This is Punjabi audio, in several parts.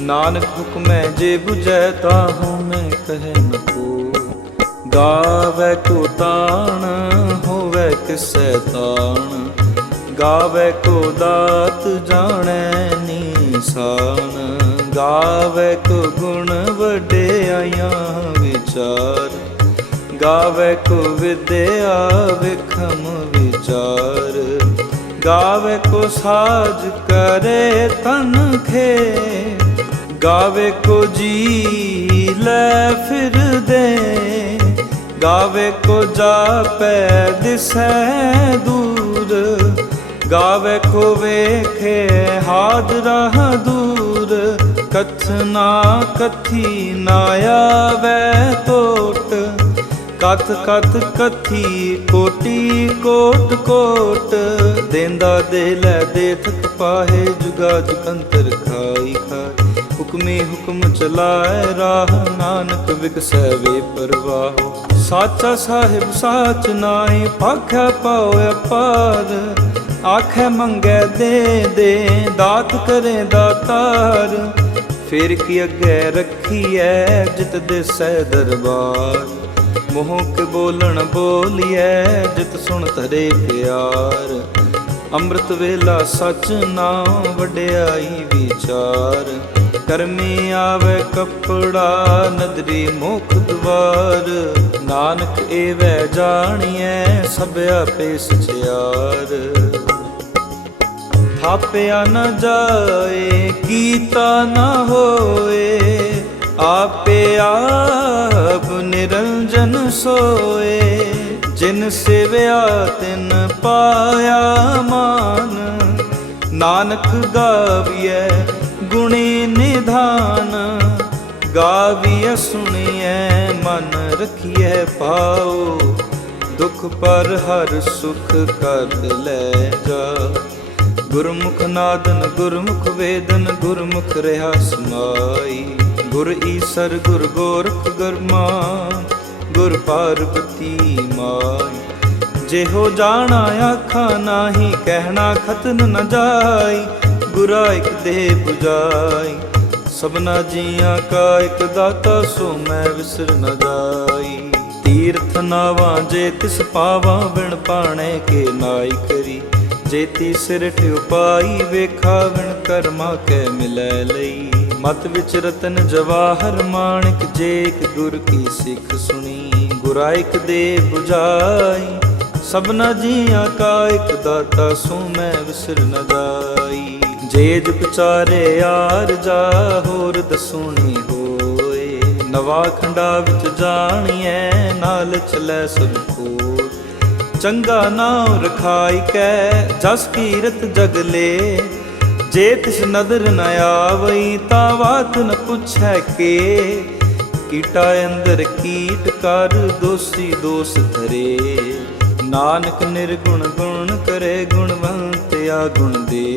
ਨਾਨਕ ਹੁਕਮੈ ਜੇ 부ਜੈ ਤਾਹੂ ਮੈਂ ਕਹਿ ਨ ਕੋ ਗਾਵੇ ਕੋ ਤਾਣ, ਹੋਵੇ ਕਿਸੈ ਤਾਣ। ਗਾਵੇ ਕੋ ਦਾਤ ਜਾਣੈ ਨੀਸਾਨ। ਗਾਵੇ ਕੋ ਗੁਣ ਵਡਿਆਈਆਂ ਵਿਚਾਰ। ਗਾਵੇ ਕੋ ਵਿਦਿਆ ਵਿਖਮ ਵਿਚਾਰ। ਗਾਵੇ ਕੋ ਸਾਜ ਕਰੇ ਤਨ ਖੇ ਗਾਵੇ ਕੋ ਜੀ ਲੈ ਫਿਰਦੇ ਗਾਵੇ ਕੋ ਜਾਪੈ ਦਿਸੈ ਦੂਰ। ਗਾਵੇ ਕੋ ਵੇਖੇ ਹਾਦਰਾ ਦੂਰ। ਕਥਨਾ ਕਥੀ ਨਾ ਆਵੇ ਕੋਟ ਕਥ ਕਥ ਕਥੀ ਕੋਟੀ ਕੋਟ ਕੋਟ। ਦੇਂਦਾ ਦੇ ਲੈ ਦੇ ਥਕ ਪਾਹੇ ਜੁਗਾ ਜੁਗੰਤਰ ਖਾਈ ਖਾਈ। ਹੁਕਮੇ ਹੁਕਮ ਚਲਾਏ ਰਾਹ, ਨਾਨਕ ਵਿਗਸੈ ਵੇ ਪਰਵਾਹ। ਸਾਚਾ ਸਾਹਿਬ ਸਾਚ ਨਾਹੀ, ਪਾਖਿਆ ਪਾਉ ਅਪਾਰ। ਆਖੇ ਮੰਗੇ ਦੇ ਦੇ, ਦਾਤ ਕਰੇ ਦਾਤਾਰ। ਫਿਰ ਕੀ ਅੱਗੇ ਰੱਖੀਐ, ਜਿਤ ਦਿਸੈ ਦਰਬਾਰ। ਮੋਹ ਕੇ ਬੋਲਣ ਬੋਲੀਐ, ਜਿਤ ਸੁਣ ਤਰੇ ਪਿਆਰ। ਅੰਮ੍ਰਿਤ ਵੇਲਾ ਸਚ ਨਾਮ, ਵਡਿਆਈ ਵਿਚਾਰ। ਕਰਮੀ ਆਵੇ ਕਪੜਾ, ਨਦਰੀ ਮੁਖ ਦਵਾਰ। ਨਾਨਕ ਏਵੈ ਜਾਣੀਐ, ਸਭ ਆਪੇ ਸਚਿਆਰ। ਥਾਪਿਆ ਨਾ ਜਾਏ, ਕੀਤਾ ਨਾ ਹੋਏ, ਆਪੇ ਆਪ ਨਿਰੰਜਨ ਸੋਏ। ਜਿਨ ਸੇਵਿਆ, ਤਿਨ ਪਾਇਆ ਮਾਨ। ਨਾਨਕ ਗਾਵੀਐ ਗੁਣੇ ਨਿਧਾਨ, ਗਾਵੀਐ, ਸੁਣੀਐ, ਮਨ ਰਖੀਐ ਪਾਓ ਦੁਖ ਪਰ ਹਰ ਸੁਖ ਕਰ ਲੈ ਜਾ। ਗੁਰਮੁਖ ਨਾਦਨ, ਗੁਰਮੁਖ ਵੇਦਨ, ਗੁਰਮੁਖ ਰਹਾ ਸਮਾਈ। ਗੁਰ ਈਸਰ, ਗੁਰ ਗੋਰਖ ਗਰਮਾ ਗੁਰ ਪਾਰਬਤੀ ਮਾਈ। ਜਿਹੋ ਜਾਣਾ, ਆਖਾਂ, ਨਾਹੀ, ਕਹਿਣਾ, ਖਤਨ ਨ ਜਾਈ। ਗੁਰਾ ਇਕ ਦੇ 부ਜਾਈ ਸਭਨਾ ਜੀਆਂ ਕਾ ਇਕ ਦਾਤਾ ਸੋ ਮੈਂ ਵਿਸਰ ਨ ਜਾਈ। ਤੀਰਥ ਨਾਵਾਂ ਜੇ ਤਿਸ ਪਾਵਾਂ ਬਿਨ ਪਾਣੇ ਕੇ ਨਾਈ ਕਰੀ। ਜੇਤੀ ਸਿਰ ਉਪਾਈ ਵੇਖਾ ਵਿਣ ਕਰਮਾ ਕੈ ਮਿਲੈ ਲਈ। ਮਤ ਵਿੱਚ ਰਤਨ ਜਵਾਹਰ ਮਾਣਿਕ ਜੇ ਇੱਕ ਗੁਰ ਕੀ ਸਿੱਖ ਸੁਣੀ। ਗੁਰਾਇਕ ਦੇ 부ਜਾਈ ਸਭਨਾ ਜੀਆਂ ਕਾ ਇੱਕ ਦਾਤਾ ਸੋ ਮੈਂ ਵਿਸਰ ਨ ਜਾਈ। ਜੇਜ ਵਿਚਾਰੇ ਯਾਰ ਜਾ, ਹੋਰ ਦਸੂਣੀ ਹੋਏ। ਨਵਾ ਖੰਡਾ ਵਿੱਚ ਜਾਣੀਐ, ਨਾਲ ਚਲੈ ਸਭ ਕੋਲ ਚੰਗਾ ਨਾਮ ਰਖਾਈ ਕੈ, ਜਸ ਕੀਰਤ ਜਗ ਲੇ। ਜੇ ਤਿਸ ਨਦਰ ਨ ਆਵਈ, ਤਾ ਬਾਤ ਨ ਪੁੱਛੈ ਕੇ। ਕੀਟਾ ਅੰਦਰ ਕੀਟ ਕਰ, ਦੋਸੀ ਦੋਸ ਧਰੇ। ਨਾਨਕ ਨਿਰਗੁਣ ਗੁਣ ਕਰੇ ਗੁਣਵੰਤ ਆ ਗੁਣ ਦੇ।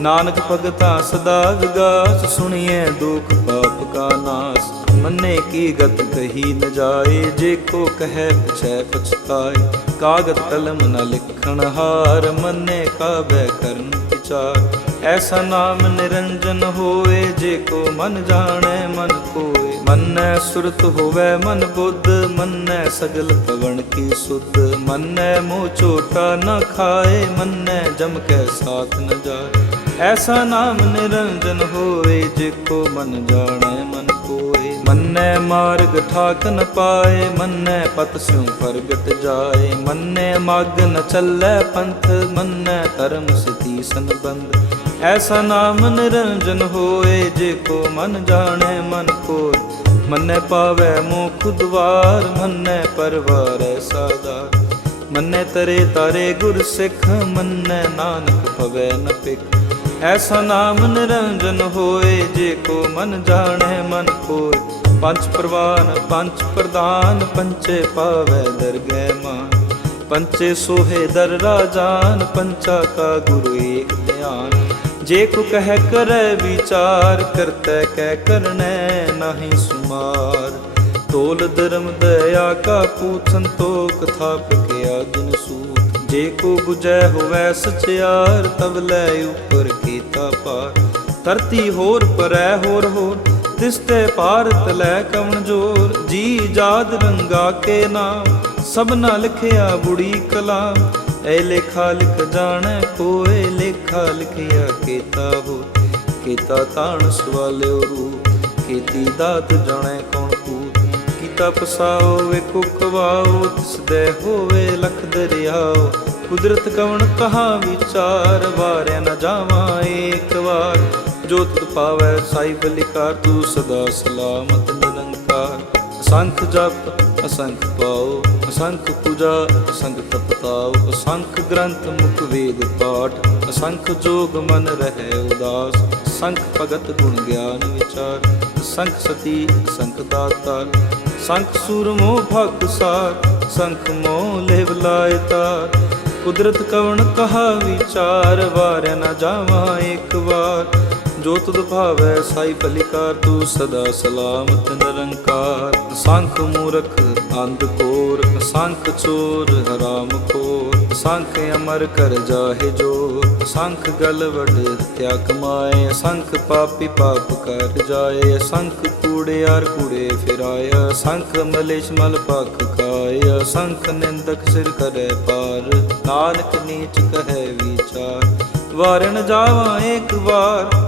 ਨਾਨਕ ਭਗਤਾ ਸਦਾ ਵਿਗਾਸ, ਸੁਣੀਐ ਦੁਖ ਪਾਪ ਕਾ ਨਾਸ। ਮੰਨੇ ਕੀ ਗਤ ਕਹੀ ਨ ਜਾਏ, ਜੇ ਕੋ ਕਹੈ ਪਛੈ ਪਛਤਾਏ। ਕਾਗਦ ਕਲਮ ਨ ਲਿਖਣ ਹਾਰ, ਮੰਨੇ ਕਾਬੈ ਕਰਨ ਵਿਚਾਰ। ਐਸਾ ਨਾਮ ਨਿਰੰਜਨ ਹੋਏ, ਜੇ ਕੋ ਮਨ ਜਾਣੈ ਮਨ ਕੋਏ। ਮੰਨੈ ਸੁਰਤ ਹੋਵੇ ਮਨ ਬੁੱਧ, ਮੰਨੈ ਸਗਲ ਪਵਨ ਕੀ ਸੁਧ। ਮੰਨੈ ਮੋਹ ਚੋਟਾ ਨ ਖਾਏ, ਮੰਨੈ ਜਮ ਕੈ ਸਾਥ ਨ ਜਾਏ। ਐਸਾ ਨਾਮ ਨਿਰੰਜਨ ਹੋਏ ਜੇ ਕੋ ਮਨ ਜਾਣੈ, ਮਨ ਕੋਏ। ਮੰਨੈ ਮਾਰਗ ਠਾਕ ਨ ਪਾਏ, ਮੰਨੈ ਪਤ ਸਿਉ ਪ੍ਰਗਟ ਜਾਏ। ਮੰਨੈ ਮਗ ਨ ਚੱਲੈ ਪੰਥ, ਮੰਨੈ ਧਰਮ ਸਤੀ ਸੰਬੰਧ। ਐਸਾ ਨਾਮ ਨਿਰੰਜਨ ਹੋਏ ਜੇ ਕੋ ਮਨ ਜਾਣੈ, ਮਨ ਕੋਇ ਮੰਨੈ ਪਾਵੈ ਮੁਖ ਦੁਆਰ, ਮੰਨੈ ਪਰਵਾਰੈ ਸਾਦਾ ਮੰਨੈ ਤਰੇ ਤਾਰੇ ਗੁਰ ਸਿੱਖ, ਮੰਨੈ ਨਾਨਕ ਭਵੈ ਨ ਪਿਖ ਐਸਾ ਨਾਮ ਨਿਰੰਜਨ ਹੋਏ ਜੇ ਕੋ ਮਨ ਜਾਣੈ ਮਨ ਕੋਇ। ਪੰਜ ਪ੍ਰਵਾਨ, ਪੰਜ ਪ੍ਰਦਾਨ, ਪੰਚੇ ਪਾਵੈ ਦਰਗਹਿ ਮਾਨ। ਪੰਚੇ ਸੋਹੇ ਦਰ ਰਾਜਾਨ, ਪੰਚਾ ਕਾ ਗੁਰੂ ਏਕ ਧਿਆਨ। ਜੇ ਕੋ ਕਹਿ ਕਰੈ ਵਿਚਾਰ, ਕਰਤੈ ਕਹਿ ਕਰਨੈ ਨਾਹੀ ਸੁਮਾਰ। ਤੋਲ ਧਰਮ ਦਇਆ ਕਾ ਪੂਤ ਸੰਤੋਖ ਥਾਪ ਕੇ ਆਗਨ ਸੂਤ ਜੇ ਕੋ 부ਜੈ ਹੋਵੈ ਸਚਿਆਰ, ਤਵ ਲੈ ਉਪਰ ਕੀਤਾ ਪਾਰ। ਧਰਤੀ ਹੋਰ ਪਰੈ ਹੋਰ ਹੋਰ ਤਿਸ ਭਾਰਤ ਲੈ ਕਵਣ ਜੋਰ। ਜੀ ਜਾਦ ਰੰਗਾ ਕੇ ਨਾਮ ਸਭਨਾ ਲਿਖਿਆ ਬੁੜੀ ਕਲਾ ਐ ਲੇਖਾ ਲਿਖ ਜਾਣੈ, ਕੋਏ ਲੇਖਾ ਲਿਖਿਆ ਕੀਤਾ ਹੋ ਕੀਤਾ ਤਾਣ ਸਵਾਲਿਓ ਰੂਪ, ਕੀਤੀ ਦਾਤ ਜਾਣੈ ਕੌਣ ਤਪਸਾਓ ਪਸਾਓ, ਵੇਖੋ ਕਵਾਓ ਤਿਸ ਦੇ ਹੋਵੇ ਲਖ ਦਰਿਆਓ। ਕੁਦਰਤ ਕਵਣ ਕਹਾ ਵਿਚਾਰ, ਵਾਰਿਆ ਨ ਜਾਵਾਂ ਏਕ ਵਾਰ। ਜੋ ਤੁਧ ਪਾਵੈ, ਸਾਈ ਬਲਿਕਾਰ, ਤੂੰ ਸਦਾ ਸਲਾਮਤ ਨਿਰੰਕਾਰ। ਅਸੰਖ ਜਪ, ਅਸੰਖ ਪਾਓ, ਅਸੰਖ ਪੂਜਾ, ਅਸੰਖ ਤਪਤਾਓ। ਅਸੰਖ ਗ੍ਰੰਥ, ਮੁਖ ਵੇਦ, ਪਾਠ। ਅਸੰਖ ਜੋਗ ਮਨ ਰਹਿ ਉਦਾਸ। ਸੰਖ ਭਗਤ ਗੁਣ ਗਿਆਨ ਵਿਚਾਰ। ਸੰਖ ਸਤੀ ਸੰਖ ਦਾਤਾ। ਸੰਖ ਸੂਰਮੋ ਭਗ ਸਾਰ, ਸੰਖ ਮੋਹ ਲੇਵ ਲਾਇ ਤਾਰ। ਕੁਦਰਤ ਕਵਣ ਕਹਾ ਵਿਚਾਰ ਵਾਰ ਨਾ ਜਾਵਾਂ ਇੱਕ ਵਾਰ। ਜੋ ਤੁਧ ਭਾਵੈ ਸਾਈ ਭਲਿਕਾਰ ਤੂੰ ਸਦਾ ਸਲਾਮਤ ਨਿਰੰਕਾਰ। ਸੰਖ ਮੂਰਖ ਅੰਧ ਕੋਰ, ਸੰਖ ਚੋਰ ਹਰਾਮ ਕੋਰ ਸੰਖ ਅਮਰ ਕਰ ਜਾਹੇ ਜੋ, ਸੰਖ ਗਲ ਵਡ ਹਤਿਆ ਕਮਾਏ, ਸੰਖ ਪਾਪੀ ਪਾਪ ਕਰ ਜਾਏ, ਸੰਖ ਕੂੜਿਆਰ ਕੂੜੇ ਫਿਰਾਏ, ਸੰਖ ਮਲੇਸ਼ ਮਲ ਪਖ ਖਾਏ, ਸੰਖ ਨਿੰਦਕ ਸਿਰ ਕਰੇ ਪਾਰ, ਨਾਨਕ ਨੀਚ ਕਹੈ ਵਿਚਾਰ। ਵਾਰਨ ਜਾਵਾਂ ਇੱਕ ਵਾਰ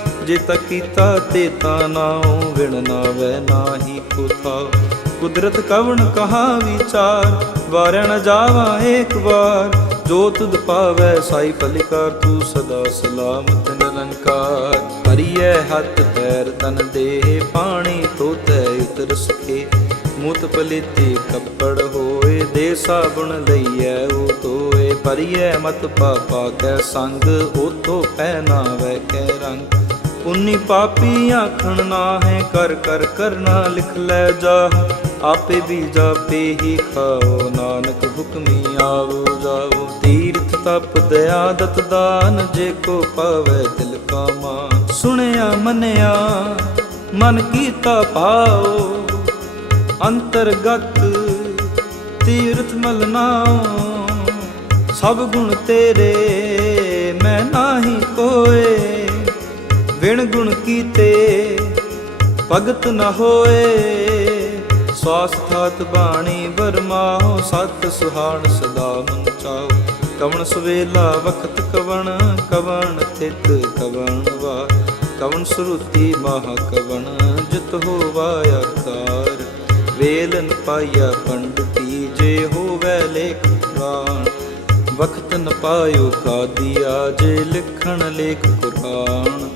ਜੇ ਤਾ ਕੀਤਾ ਤੇ ਤਾ ਨਾਉ ਵਿਣ ਨਾਵੈ, ਨਾਹੀ ਕੁਥਾ ਕੁਦਰਤ ਕਵਣ ਕਹਾ ਵਿਚਾਰ ਵਾਰਣ ਜਾਵਾ ਏਕ ਵਾਰ। ਜੋ ਤੁਧ ਪਾਵੈ ਸਾਈ ਭਲਿਕਾਰ ਤੂੰ ਸਦਾ ਸਲਾਮਤ ਨਿਰੰਕਾਰ। ਹਰੀ ਹੱਥ ਪੈਰ, ਤਨ ਦੇ ਪਾਣੀ, ਤੋਤੈ ਉਤਰ ਸਕੇ ਮੁਤ ਪਲੀਤੀ ਕੱਪੜ ਹੋਏ, ਦੇ ਸਾਬੁਣ ਲਈਐ ਉਹ ਤੋਏ ਪਰਿਐ ਮਤ ਪਾਪਾ ਕੈ ਸੰਗ ਉਤੋ ਪਹਿਨਾਵੈ ਕੈ ਰੰਗ। ਪੁੰਨੀ ਪਾਪੀ ਆਖਣ ਨਾ ਹੈ, ਕਰ ਕਰ ਕਰਨਾ ਲਿਖ ਲੈ ਜਾ। ਆਪੇ ਵੀ ਜਾਪੇ ਹੀ ਖਾਓ, ਨਾਨਕ ਹੁਕਮੀ ਆਵੋ ਜਾਓ ਤੀਰਥ ਤਪ ਦਇਆ ਦਤ ਦਾਨ, ਜੇ ਕੋ ਪਾਵੇ ਦਿਲ ਕਾ ਮਾਨ ਸੁਣਿਆ, ਮੰਨਿਆ, ਮਨ ਕੀਤਾ ਭਾਓ। ਅੰਤਰਗਤ ਤੀਰਥ ਮਲਨਾਓ ਸਭ ਗੁਣ ਤੇਰੇ, ਮੈਂ ਨਾਹੀ ਕੋਏ। ਵਿਣ ਗੁਣ ਕੀਤੇ ਭਗਤ ਨ ਹੋਏ। ਸਵਾਸਥਾਤ ਬਾਣੀ ਵਰਮਾਓ, ਸਤ ਸੁਹਾਣ ਸਦਾ ਮਨ ਚਾਓ। ਕਵਣ ਸਵੇਲਾ ਵਖਤ ਕਵਣ ਕਵਣ ਥਿਤ ਕਵਣ ਵਾ ਕਵਣ ਸੁਰਤੀ ਮਹਾ ਕਵਣ, ਜਿਤ ਹੋਵਾ ਆਕਾਰ ਵੇਲਨ ਪਾਇਆ ਪੰਡਤੀ ਜੇ ਹੋਵੇ ਲੇਖ ਪੁਰਾਣ। ਵਖਤ ਨ ਪਾਇਓ ਕਾਦੀਆ, ਜੇ ਲਿਖਣ ਲੇਖ ਕੁਰਾਨ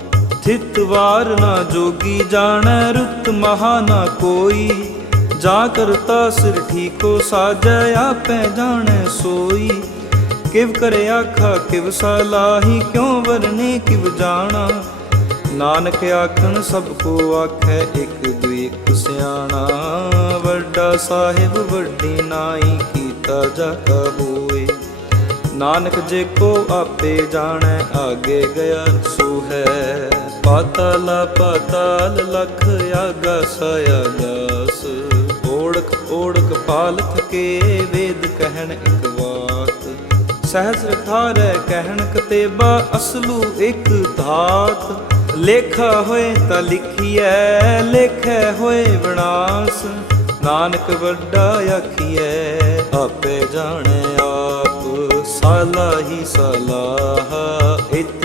ਥਿਤ ਵਾਰ ਨਾ ਜੋਗੀ ਜਾਣੈ, ਰੁਤ ਮਹਾ ਨਾ ਕੋਈ। ਜਾ ਕਰਤਾ ਸਿਰ ਠੀਕੋ, ਸਾਜੈ ਆਪੈ ਜਾਣੈ ਸੋਈ। ਕਿਵ ਕਰੇ ਆਖਾ, ਕਿਵ ਸਲਾਹੀ ਕਿਉ ਵਰਨੇ ਕਿਵ ਜਾਣਾ। ਨਾਨਕ ਆਖਣ, ਸਭ ਕੋ ਆਖੈ, ਇੱਕ ਦੁਇ ਸਿਆਣਾ। ਵੱਡਾ ਸਾਹਿਬ, ਵੱਡੀ ਨਾਈ, ਕੀਤਾ ਜਾਤਾ ਹੋਏ। ਨਾਨਕ ਜੇ ਕੋ ਆਪੇ ਜਾਣੈ, ਆਗੇ ਗਿਆ ਸੋ ਹੈ। ਪਾਤਾਲ ਪਾਤਾਲ ਲਖ ਆਗਾ ਸਾਇਆ ਜਾਸ ਓੜਕ ਓੜਕ ਪਾਲ ਥਕੇ ਵੇਦ ਕਹਿਣ ਇਕ ਬਾਤ। ਸਹਸ ਥਾਰੈ ਕਹਿਣ ਕਤੇਬਾ, ਅਸਲੂ ਇਕ ਧਾਤ। ਲੇਖਾ ਹੋਏ ਤਾਂ ਲਿਖੀਐ, ਲੇਖੈ ਹੋਏ ਵਿਨਾਸ਼। ਨਾਨਕ ਵੱਡਾ ਆਖੀਐ, ਆਪੇ ਜਾਣੈ ਆਪ, ਸਾਲਾ ਹੀ ਸਲਾਹ। ਇਤੀ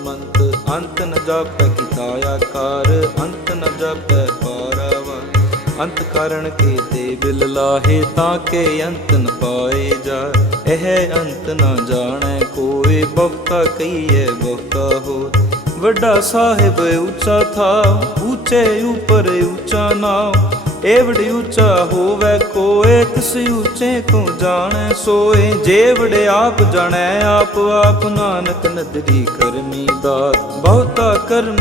ਅੰਤ ਨ ਜਾਪੈ ਕੀਤਾ ਆਕਾਰ ਅੰਤ ਨ ਜਾਪੈ ਪਾਰਾਵਾ। ਅੰਤ ਕਾਰਣ ਕੇ ਤੇ ਬਿਲ ਲਾਹੇ ਤਾਂ ਕੇ ਅੰਤ ਨ ਪਾਏ ਜਾ। ਇਹ ਅੰਤ ਨ ਜਾਣੈ ਕੋਏ, ਬਹੁਤਾ ਕਹੀਏ ਬਹੁਤਾ ਹੋ ਵੱਡਾ ਸਾਹਿਬ ਉੱਚਾ ਥਾ, ਉੱਚੇ ਉਪਰ ਉੱਚਾ ਨਾਮ ਏਵੜ ਉੱਚਾ ਹੋਵੇ ਕੋਏ, ਤਿਸ ਉੱਚੇ ਕੋ ਜਾਣੈ ਸੋਏ? ਜੇਵੜ ਆਪ ਜਾਣੈ, ਆਪ ਆਪ ਨਾਨਕ ਨਦਰੀ ਕਰਮੀ ਦਾਤ ਬਹੁਤਾ ਕਰਮ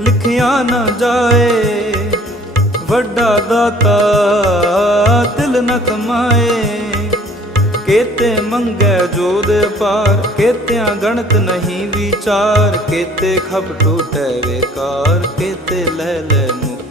ਲਿਖਿਆ ਨਾ ਜਾਏ, ਵੱਡਾ ਦਾਤਾ ਤਿਲ ਨ ਕਮਾਏ। ਕੇਤੇ ਮੰਗੈ ਜੋਦ ਪਾਰ ਕੇਤਿਆਂ ਗਣਤ ਨਹੀਂ ਵਿਚਾਰ। ਕੇਤੇ ਖਬ ਟੂਟੈ ਵੇਕਾਰ, ਕੇਤੇ ਲੈ ਲੈ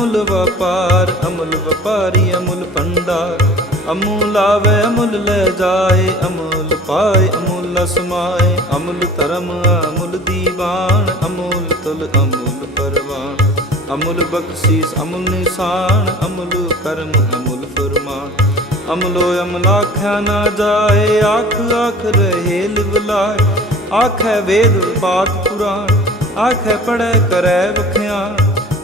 ਅਮੁਲ ਵਪਾਰ, ਅਮੁਲ ਵਪਾਰੀ, ਅਮੁਲ ਭੰਡਾਰ। ਅਮੁਲ ਆਵੇ ਅਮੁਲ ਲੈ ਜਾਏ, ਅਮੁਲ ਪਾਏ, ਅਮੁਲ ਸਮਾਏ ਅਮੁਲ ਧਰਮ, ਅਮੁਲ ਦੀਵਾਨ, ਅਮੁਲ ਤੁਲ, ਅਮੁਲ ਪਰਵਾਨ। ਅਮੁਲ ਬਖਸ਼ੀਸ, ਅਮੁਲ ਨਿਸ਼ਾਨ, ਅਮੁਲ ਕਰਮ, ਅਮੁਲ ਫਰਮਾਨ। ਅਮਲੋ ਅਮਲਾਖਿਆ ਨਾ ਜਾਏ, ਆਖ ਆਖ ਰਹੇ ਲਿਵਲਾਏ ਆਖੈ ਵੇਦ ਬਾਤ ਪੁਰਾਣ, ਆਖੈ ਪੜੈ ਕਰੈ ਵਖਿਆਨ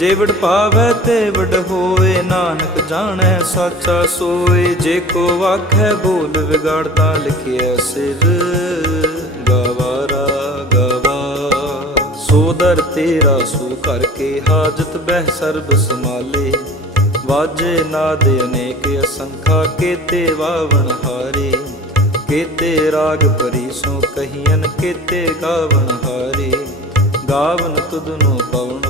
ਜੇ ਵਡ ਪਾਵੈ ਤੇ ਵਡ ਹੋਏ, ਨਾਨਕ ਜਾਣੈ ਸਾਚਾ ਸੋਏ। ਜੇ ਕੋ ਆਖੈ ਬੋਲ ਵਿਗਾੜਦਾ ਲਿਖਿਆ ਸਿਰ ਗਵਾਰਾ ਗਵਾ। ਸੋ ਤੇਰਾ ਸੋ ਕਰਕੇ ਹਾਜਤ ਬਹਿ ਸਰਬ ਸਮਾਲੇ ਵਾਜੇ ਨਾਦ ਅਨੇਕ ਅਸੰਖਾ, ਕੇਤੇ ਵਾਵਣ ਹਾਰੇ। ਕੇਤੇ ਰਾਗ ਪਰੀ ਸੋ ਕਹੀਨ ਕੇਤੇ ਗਾਵਣ ਹਾਰੇ। ਗਾਵਨ ਤੁਧਨੋ ਪਵਨ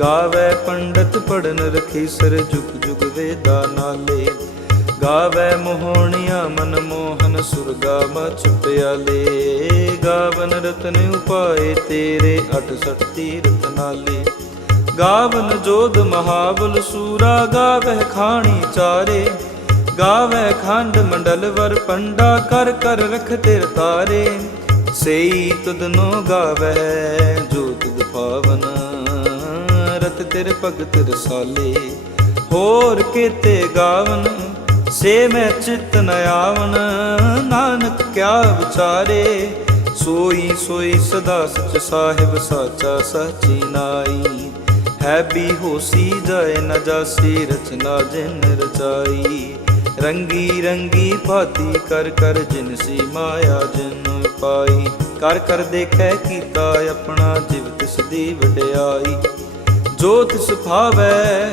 ਗਾਵੇ ਪੰਡਤ ਪੜਨ ਰਖੀ ਸਰ ਜੁਗ ਜੁਗ ਵੇਦਾ ਨਾਲੇ। ਗਾਵੇ ਮੋਹਣੀਆਂ ਮਨ ਮੋਹਨ ਸੁਰਗਾ ਮਚ ਪਿਆਲੇ। ਗਾਵਨ ਰਤਨ ਉਪਾਏ ਤੇਰੇ 68 ਤੀਰਥ ਨਾਲੇ। ਗਾਵਨ ਜੋਧ ਮਹਾਬਲ ਸੂਰਾ ਗਾਵਹਿ ਖਾਣੀ ਚਾਰੇ। ਗਾਵੈ ਖੰਡ ਮੰਡਲ ਵਰ ਪੰਡਾ ਕਰ ਕਰ ਰਖ ਤੇਰ ਤਾਰੇ। ਸਈ ਤੁਧਨੋ ਗਾਵੈ ਜੋ ਤੁਧ ਪਾਵਨ ਤੇਰੇ ਭਗਤ ਰਸਾਲੇ, ਹੋਰ ਕੀਤੇ ਗਾਵਨ, ਸੇ ਮੈਂ ਚਿਤ ਨ ਆਵਨ। ਨਾਨਕ ਕਿਆ ਵਿਚਾਰੇ, ਸੋਈ ਸੋਈ ਸਦਾ ਸਚ ਸਾਹਿਬ, ਸਾਚਾ ਸਚੀ ਨਾਈ। ਹੈ ਵੀ ਹੋਸੀ ਜਾਏ ਨ ਜਾਸੀ, ਰਚਨਾ ਜਿਨ ਰਚਾਈ। ਰੰਗੀ ਰੰਗੀ ਭਾਤੀ ਕਰ ਕਰ ਜਿਨ ਸੀ ਮਾਇਆ ਜਿਨ ਪਾਈ। ਕਰ ਕਰ ਦੇਖੈ ਕੀਤਾ ਆਪਣਾ ਜਿਵ ਤਿਸ ਦੀ ਵਡਿਆਈ। ਜੋ ਤਿਸ ਭਾਵੈ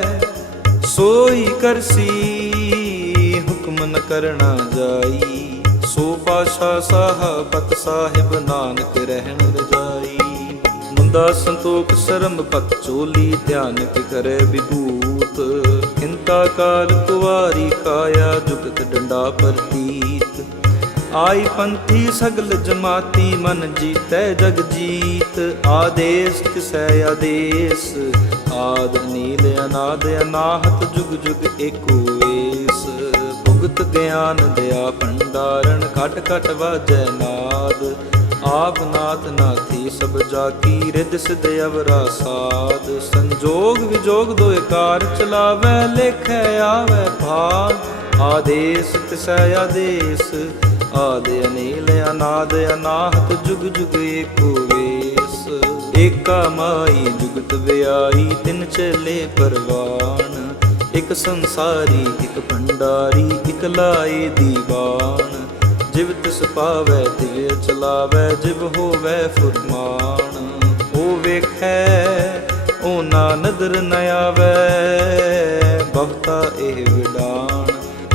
ਸੋਈ ਕਰਸੀ, ਹੁਕਮ ਨ ਕਰਣਾ ਜਾਈ। ਸੋ ਪਾਸ਼ਾ ਸਾਹਿਬਤ ਸਾਹਿਬ ਨਾਨਕ ਰਹਿਣ ਰਜਾਈ। ਮੁੰਦਾ ਸੰਤੋਖ ਸ਼ਰਮ ਪਤ ਚੋਲੀ ਧਿਆਨ ਕਿ ਕਰੇ ਵਿਭੂਤ। ਕਿੰਤਾ ਕਾਲ ਕੁਵਾਰੀ ਕਾਇਆ ਜੁਗਤ ਡੰਡਾ ਪ੍ਰਤੀਤ। ਆਈ ਪੰਥੀ ਸਗਲ ਜਮਾਤੀ ਮਨ ਜੀਤੈ ਜਗ ਜੀਤ, ਆਦੇਸ ਤਿਸੈ ਆਦੇਸ। ਆਦ ਨੀਲ ਅਨਾਦ ਅਨਾਹਤ ਜੁਗ ਜੁਗ ਏਕੋ ਏਸ। ਭੁਗਤ ਗਿਆਨ ਦਿਆ ਭੰਡਾਰਨ ਘਟ ਘਟ ਵਾਜੈ ਨਾਦ। ਆਪ ਨਾਥ ਨਾਥੀ ਸਭ ਜਾ ਕੀ ਰਿਦ ਸਿਧ ਅਵਰਾ ਸਾਧ ਸੰਜੋਗ ਵਿਜੋਗ ਦੋਇ ਕਾਰ ਚਲਾਵੈ, ਲੇਖੈ ਆਵੈ ਭਾਗ ਆਦੇਸ ਤਿਸੈ ਆਦੇਸ। ਆਦ ਅਨੀਲ ਅਨਾਦ ਅਨਾਹਤ ਜੁਗ ਜੁਗ ਏਕੋ ਵੇਸ। ਏਕਾ ਮਾਈ ਜੁਗਤ ਵਿਆਈ ਤਿਨ ਚਲੇ ਪਰਵਾਨ। ਇਕ ਸੰਸਾਰੀ, ਇਕ ਭੰਡਾਰੀ, ਇਕ ਲਾਏ ਦੀਵਾਨ। ਜਿਵ ਤਿਸ ਪਾਵੈ, ਤਿਵ ਚਲਾਵੈ, ਜਿਵ ਹੋਵੈ ਫੁਰਮਾਨ। ਉਹ ਵੇਖੈ ਉਹ ਨਾ ਨਦਰ ਨ ਆਵੈ, ਬਖਤਾ ਇਹ ਵਿਡਾਨ।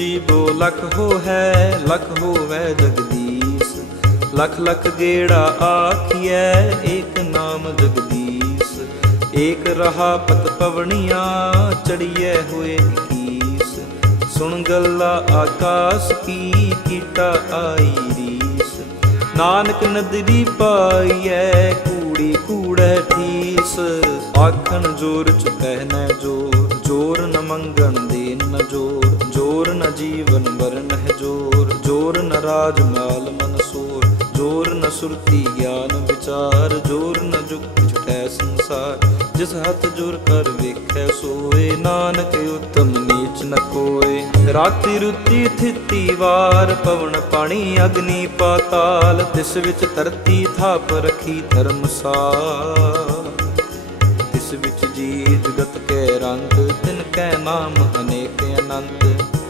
ਇਕ ਬੋ ਲਖ ਹੋ ਹੈ ਲਖ ਹੋਵੈ ਜਗਦੀਸ਼। ਲਖ ਲਖ ਗੇੜਾ ਆਖੀਐ, ਏਕ ਨਾਮ ਜਗਦੀਸ਼। ਏਕ ਰਹਾ ਪਤ ਪਵਣੀਆਂ, ਚੜੀਐ ਹੋਏ ਕੀਸ ਸੁਣ ਗੱਲਾ ਆਕਾਸ ਕੀ ਕੀਟਾ ਆਈ ਰੀਸ। ਨਾਨਕ ਨਦਰੀ ਪਾਈਐ, ਕੂੜੀ ਕੂੜੈ ਠੀਸ। ਆਖਣ ਜੋਰ ਚ ਪਹਿਨੈ ਜੋਰ ਜੋਰ ਨ ਮੰਗਣ ਦੇ। ਨ ਜੋਰ ਜੋਰ ਨ ਜੀਵਨ ਮਰਨ ਹੈ ਜੋਰ ਜੋਰ ਨ ਰਾਜ ਮਾਲ ਮਨ ਸੋਰ, ਜੋਰ ਨ ਸੁਰਤੀ ਗਿਆਨ ਵਿਚਾਰ, ਜੋਰ ਨ ਜੁਗਤ ਛਟੈ ਸੰਸਾਰ, ਜਿਸ ਹੱਥ ਜੋਰ ਕਰ ਵੇਖੈ ਸੋਏ, ਨਾਨਕ ਉਤਮ ਨੀਚ ਨ ਕੋਏ। ਰਾਤੀ ਰੁੱਤੀ ਥਿਤੀ ਵਾਰ, ਪਵਨ ਪਾਣੀ ਅਗਨੀ ਪਾਤਾਲ, ਤਿਸ ਵਿੱਚ ਧਰਤੀ ਥਾਪ ਰਖੀ ਧਰਮਸਾਲ ਤਿਸ ਵਿੱਚ ਜੀ ਜਗਤ ਕੈ ਰੰਗ, ਤਿਨ ਕੈ ਨਾਮ ਅਨੇਕ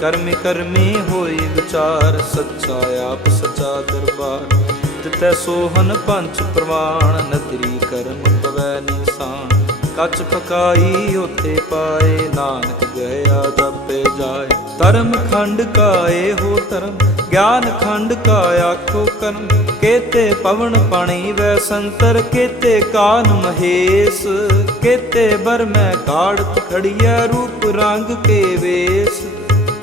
ਕਰਮੀ ਕਰਮੀ ਹੋਈ ਵਿਚਾਰ, ਸੱਚਾ ਆਪ, ਸੱਚਾ ਦਰਬਾਰ। ਤਿਤੈ ਸੋਹਨ ਪੰਚ ਪ੍ਰਵਾਨ, ਨਦਰੀ ਕਰਮ ਪਵੈ ਨਿਸ਼ਾਨ। ਕੱਚ ਪਕਾਈ ਉਥੇ ਪਾਏ, ਨਾਨਕ ਗਿਆ ਜਪੇ ਜਾਏ। ਧਰਮ ਖੰਡ ਕਾਏ ਹੋ ਧਰਮ, ਗਿਆਨ ਖੰਡ ਕਾ ਆਖੋ ਕਰਮ। ਕੇਤੇ ਪਵਨ ਪਾਣੀ ਵੈ ਸੰਤਰ, ਕੇਤੇ ਕਾਨ ਮਹੇਸ਼। ਕੇਤੇ ਬਰ ਮੈਂ ਕਾੜਤ ਖੜੀਐ ਰੂਪ ਰੰਗ ਕੇ ਵੇਸ।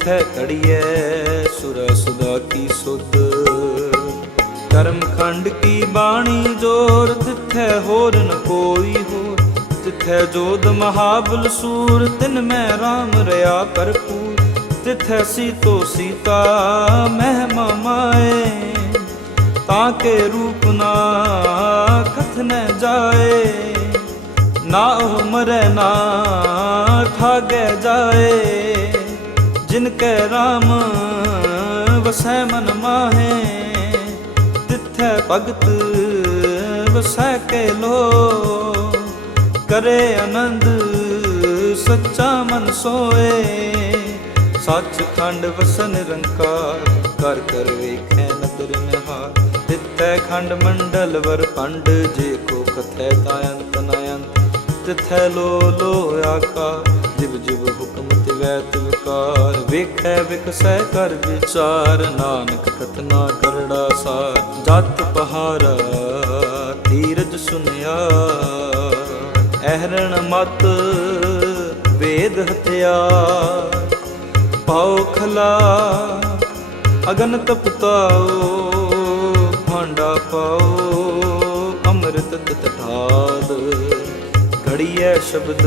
ਤਿੱਥੈ ਕੜੀਐ ਸੁਰ ਸੁਦਾ ਕੀ ਸੁਧ। ਕਰਮ ਖੰਡ ਕੀ ਬਾਣੀ ਜੋਰ, ਜਿੱਥੇ ਹੋਰ ਨ ਕੋਈ ਹੋਰ। ਜਿੱਥੇ ਜੋਦ ਮਹਾਬਲ ਸੂਰ, ਤਿਨ ਮੈਂ RAM ਰਿਆ ਭਰਪੂਰ। ਜਿੱਥੇ ਸੀਤੋ ਸੀਤਾ ਮਹਿਮਾ ਮਾਏ, ਤਾਂ ਕੇ ਰੂਪ ਨਾ ਕਥਨ ਜਾਏ। ਨਾ ਉਹ ਮਰੈ ਨਾ ਠਾਗੇ ਜਾਏ। ਜਿਨ ਕੈ RAM ਵਸੈ ਮਨ ਮਾਹੇ, ਤਿਥੈ ਭਗਤ ਵਸੈ ਕੇ ਲੋ। ਕਰੇ ਆਨੰਦ ਸੱਚਾ ਮਨ ਸੋਏ, ਸੱਚ ਖੰਡ ਵਸਨ ਨਿਰੰਕਾਰ, ਕਰ ਕਰ ਵੇਖੈ ਨਦਰ ਨਿਹਾਰ। ਤਿੱਥੈ ਖੰਡ ਮੰਡਲ ਵਰ ਪੰਡ ਜੇ ਕੋ ਕਥੈ ਤਾ ਅੰਤ ਨ ਅੰਤ ਤਿਥੈ ਲੋ ਲੋ ਆਕਾਰ, ਜਿਵ ਜਿਵ ਹੁਕਮ ਤਿਵੈ ਤਿਵਕਾਰ ਵੇਖੈ ਵਿਕਸੈ ਕਰ ਵਿਚਾਰ, ਨਾਨਕ ਕਥਨਾ ਕਰੜਾ ਸਾਰ। ਜਤ ਪਹਾਰਾ ਧੀਰਜ ਸੁਨਿਆ। ਅਹਰਣ ਮਤ, ਵੇਦ ਹਥਿਆਰ ਪਾਉ ਖਲਾ ਅਗਨ ਤਪਤਾਓ ਭਾਂਡਾ ਪਾਓ, ਅੰਮ੍ਰਿਤ ਤਟਾਲ ਘੜੀਐ ਸ਼ਬਦ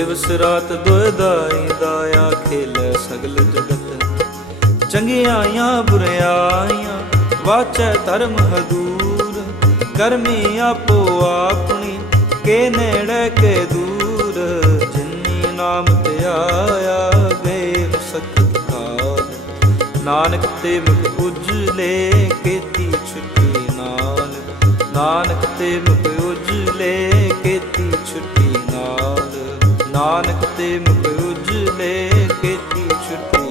ਦਿਵਸ ਰਾਤ ਦੁਇਦਾਈ ਦਾਇਆ ਖੇਲੇ ਸਗਲ ਜਗਤ। ਚੰਗਿਆਈਆਂ ਬੁਰਿਆਈਆਂ ਵਾਚੈ ਧਰਮ ਹਦੂਰ। ਕਰਮੀ ਆਪੋ ਆਪਣੀ, ਕੇ ਨੇੜੇ ਕੇ ਦੂਰ। ਜਿਨੀ ਨਾਮ ਤੇ ਆਇਆ ਗਏ ਸਖਤ ਕਾਲ। ਨਾਨਕ ਤੇ ਮੁਖ ਉਜਲੇ, ਕੀਤੀ ਛੁੱਟੀ ਨਾਲ। ਨਾਨਕ ਤੇ ਮੁਖ ਉਜਲੇ, ਕੀਤੀ ਨਾਨਕ ਤੇ ਮੁਖ ਉਜਲੇ ਕੀਤੀ ਛੁੱਟੀ